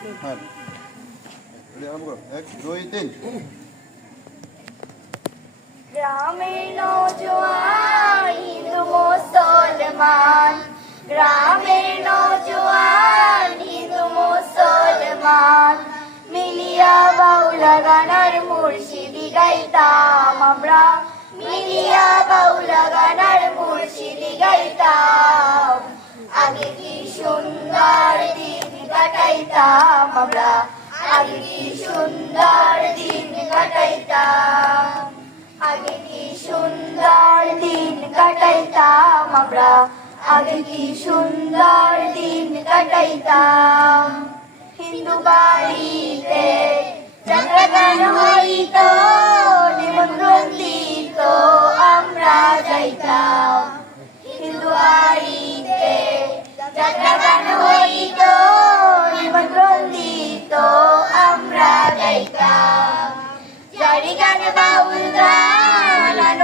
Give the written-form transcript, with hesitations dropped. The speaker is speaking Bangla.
হ্যাঁ আরম্ভ করো 1 2 3 গ্রামের নওজোয়ান হিন্দু মুসলমান, গ্রামের নওজোয়ান হিন্দু মুসলমান, মিলিয়া বাউলা গানার মুর্শিদি গাইতাম আমরা, মিলিয়া বাউলা গানার মুর্শিদি গাইতাম। আগে কি সুন্দর দিন কাটাইতাম আমরা, আগে কি সুন্দর দিন কাটাইতাম, আগে কি সুন্দর দিন কাটাইতাম আমরা, আগে কি সুন্দর দিন কাটাইতাম। হিন্দু বাড়িতে যাত্রা গান হইত, নিমন্ত্রণ দিত আমরা যাইতাম। হিন্দু বাড়িতে যাত্রা গান হইত, নিমন্ত্রণ দিত আমরা যাইতাম। জারি গান বাউল গান